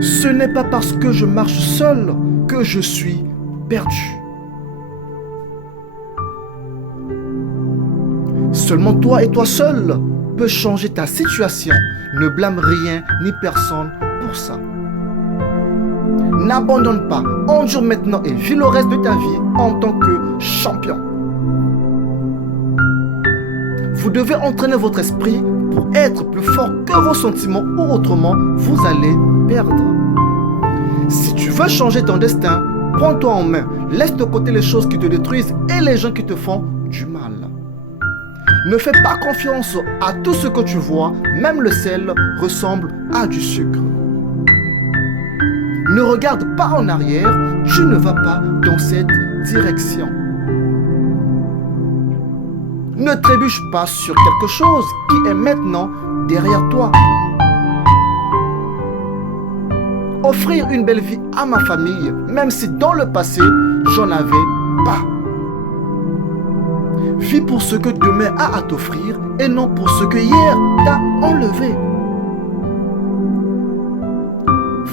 Ce n'est pas parce que je marche seul que je suis perdu. Seulement toi et toi seul peux changer ta situation. Ne blâme rien ni personne pour ça. N'abandonne pas, endure maintenant et vis le reste de ta vie en tant que champion. Vous devez entraîner votre esprit pour être plus fort que vos sentiments ou autrement, vous allez perdre. Si tu veux changer ton destin, prends-toi en main. Laisse de côté les choses qui te détruisent et les gens qui te font du mal. Ne fais pas confiance à tout ce que tu vois, même le sel ressemble à du sucre. Ne regarde pas en arrière, tu ne vas pas dans cette direction. Ne trébuche pas sur quelque chose qui est maintenant derrière toi. Offrir une belle vie à ma famille, même si dans le passé, j'en avais pas. Vis pour ce que demain a à t'offrir et non pour ce que hier t'a enlevé.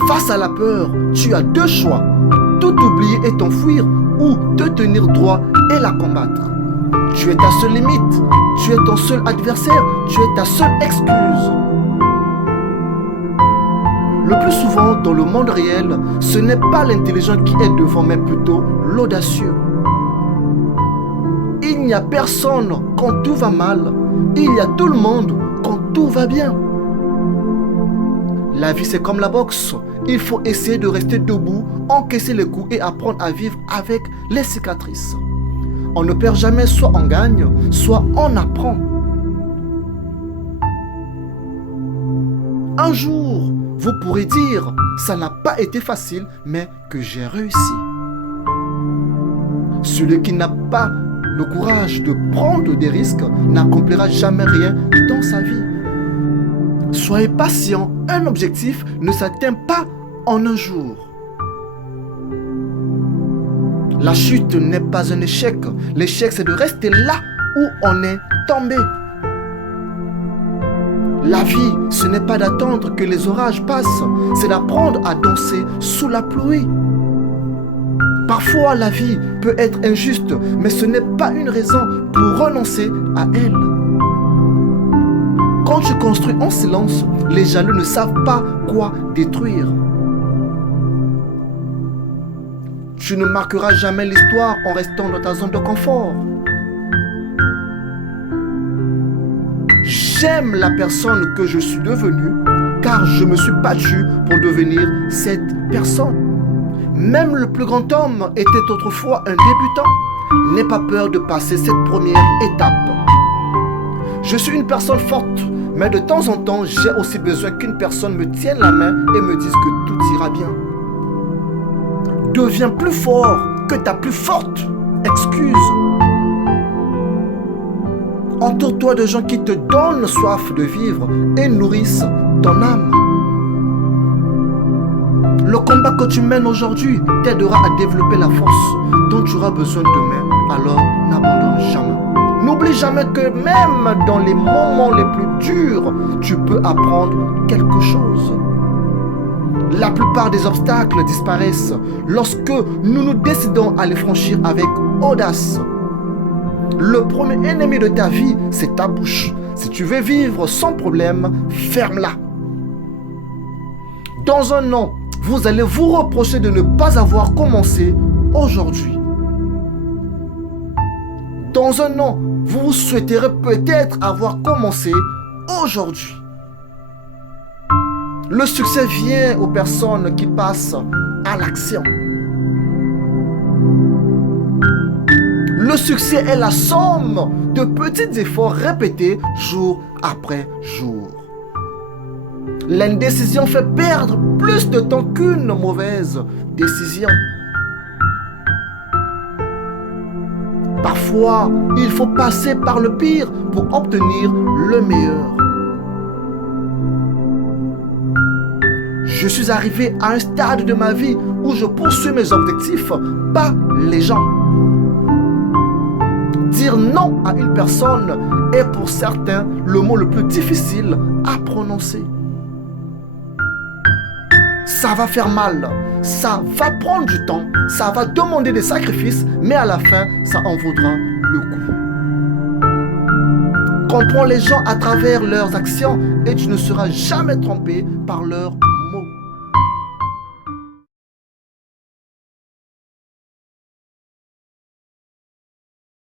Face à la peur, tu as deux choix. Tout oublier et t'enfuir ou te tenir droit et la combattre. Tu es ta seule limite, tu es ton seul adversaire, tu es ta seule excuse. Le plus souvent, dans le monde réel, ce n'est pas l'intelligent qui est devant, mais plutôt l'audacieux. Il n'y a personne quand tout va mal, il y a tout le monde quand tout va bien. La vie c'est comme la boxe, il faut essayer de rester debout, encaisser les coups et apprendre à vivre avec les cicatrices. On ne perd jamais, soit on gagne, soit on apprend. Un jour, vous pourrez dire, ça n'a pas été facile, mais que j'ai réussi. Celui qui n'a pas le courage de prendre des risques n'accomplira jamais rien dans sa vie. Soyez patient, un objectif ne s'atteint pas en un jour. La chute n'est pas un échec. L'échec, c'est de rester là où on est tombé. La vie, ce n'est pas d'attendre que les orages passent, c'est d'apprendre à danser sous la pluie. Parfois, la vie peut être injuste, mais ce n'est pas une raison pour renoncer à elle. Quand tu construis en silence, les jaloux ne savent pas quoi détruire. Tu ne marqueras jamais l'histoire en restant dans ta zone de confort. J'aime la personne que je suis devenue car je me suis battu pour devenir cette personne. Même le plus grand homme était autrefois un débutant. N'aie pas peur de passer cette première étape. Je suis une personne forte, mais de temps en temps, j'ai aussi besoin qu'une personne me tienne la main et me dise que tout ira bien. Deviens plus fort que ta plus forte excuse. Entoure-toi de gens qui te donnent soif de vivre et nourrissent ton âme. Le combat que tu mènes aujourd'hui t'aidera à développer la force dont tu auras besoin demain, alors n'abandonne jamais. N'oublie jamais que même dans les moments les plus durs, tu peux apprendre quelque chose. La plupart des obstacles disparaissent lorsque nous nous décidons à les franchir avec audace. Le premier ennemi de ta vie, c'est ta bouche. Si tu veux vivre sans problème, ferme-la. Dans un an, vous allez vous reprocher de ne pas avoir commencé aujourd'hui. Dans un an, vous souhaiterez peut-être avoir commencé aujourd'hui. Le succès vient aux personnes qui passent à l'action. Le succès est la somme de petits efforts répétés jour après jour. L'indécision fait perdre plus de temps qu'une mauvaise décision. Parfois, il faut passer par le pire pour obtenir le meilleur. Je suis arrivé à un stade de ma vie où je poursuis mes objectifs, pas les gens. Dire non à une personne est pour certains le mot le plus difficile à prononcer. Ça va faire mal, ça va prendre du temps, ça va demander des sacrifices, mais à la fin, ça en vaudra le coup. Comprends les gens à travers leurs actions et tu ne seras jamais trompé par leurs